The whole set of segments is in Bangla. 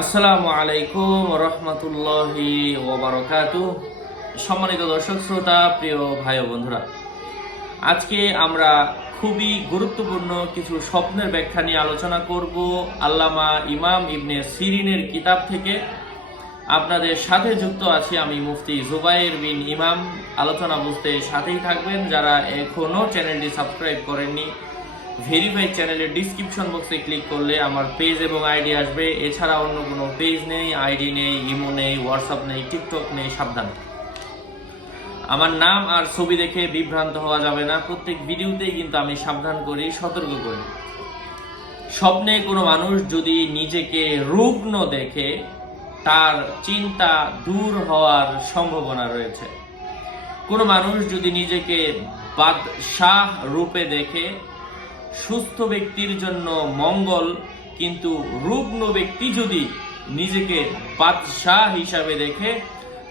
আসসালামু আলাইকুম রহমতুল্লাহি ওবরকাতু সম্মানিত দর্শক, শ্রোতা, প্রিয় ভাই বন্ধুরা, আজকে আমরা খুবই গুরুত্বপূর্ণ কিছু স্বপ্নের ব্যাখ্যা নিয়ে আলোচনা করব আল্লামা ইমাম ইবনে সিরিনের কিতাব থেকে। আপনাদের সাথে যুক্ত আছি আমি মুফতি জুবাইর বিন ইমাম। আলোচনা বুঝতে সাথেই থাকবেন। যারা এখনও চ্যানেলটি সাবস্ক্রাইব করেননি ভেরিফাইড চ্যানেলের ডিসক্রিপশন বক্সে ক্লিক করলে আমার পেজ এবং আইডি আসবে। এছাড়া অন্য কোনো পেজ নেই আইডি নেই ইমো নেই হোয়াটসঅ্যাপ নেই টিকটক নেই, সাবধান। আমার নাম আর ছবি দেখে বিভ্রান্ত হওয়া যাবে না। প্রত্যেক ভিডিওতেই কিন্তু আমি সাবধান করি, সতর্ক করি। স্বপ্নে কোনো মানুষ যদি নিজেকে রুগ্ন দেখে, তার চিন্তা দূর হওয়ার সম্ভাবনা রয়েছে। কোনো মানুষ যদি নিজেকে বাদশাহ রূপে দেখে সুস্থ ব্যক্তির জন্য মঙ্গল, কিন্তু রুগ্ন ব্যক্তি যদি নিজেকে বাদশাহ হিসাবে দেখে,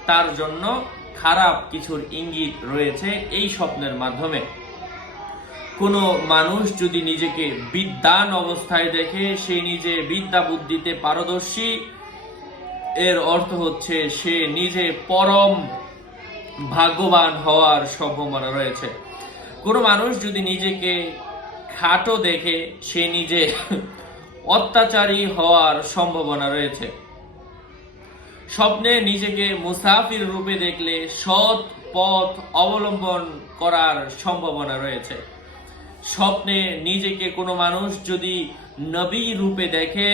তার জন্য খারাপ কিছুর ইঙ্গিত রয়েছে এই স্বপ্নের মাধ্যমে। কোনো মানুষ যদি নিজেকে বিদ্যান অবস্থায় দেখে, সে নিজে বিদ্যা বুদ্ধিতে পারদর্শী, এর অর্থ হচ্ছে সে নিজে পরম ভাগ্যবান হওয়ার সম্ভাবনা রয়েছে। কোনো মানুষ যদি নিজেকে খাটো দেখে সে নিজে অত্যাচারী হওয়ার সম্ভাবনা রয়েছে। স্বপ্নে নিজেকে মুসাফির রূপে দেখলে সৎ পথ অবলম্বন করার সম্ভাবনা রয়েছে। স্বপ্নে নিজেকে কোনো মানুষ যদি নবী রূপে দেখে,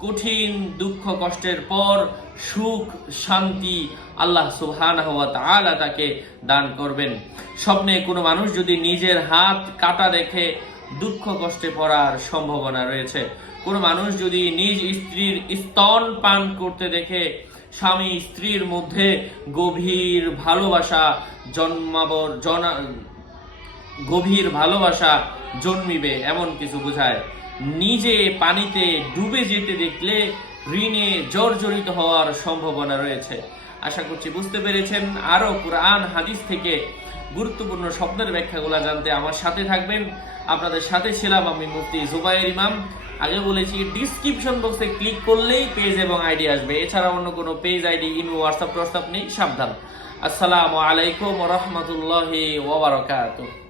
কঠিন দুঃখ কষ্টের পর সুখ, শান্তি আল্লাহ তাআলা তাকে দান করবেন। স্বপ্নে কোনো মানুষ যদি নিজের হাত কাটা দেখে দুঃখ কষ্টে পড়ার সম্ভাবনা রয়েছে। কোনো মানুষ যদি নিজ স্ত্রীর স্তন পান করতে দেখে, স্বামী স্ত্রীর মধ্যে গভীর ভালোবাসা জন্মাবর, জনা, গভীর ভালোবাসা জন্মিবে এমন কিছু বোঝায়। নিজে পানিতে ডুবে যেতে দেখলে ঋণে জর্জরিত হওয়ার সম্ভাবনা রয়েছে। আশা করছি বুঝতে পেরেছেন। আরও কোরআন, হাদিস থেকে গুরুত্বপূর্ণ শব্দের ব্যাখ্যাগুলো জানতে আমার সাথে থাকবেন। আপনাদের সাথে ছিলাম আমি মুফতি জুবাইর ইমাম। আগে বলেছি ডিসক্রিপশন বক্সে ক্লিক করলেই পেজ এবং আইডি আসবে। এছাড়া অন্য কোনো পেজ আইডি ইমো হোয়াটসঅ্যাপ প্রস্তাব নেই, সাবধান। আসসালামু আলাইকুম রহমতুল্লাহি ওবরাকাতুহ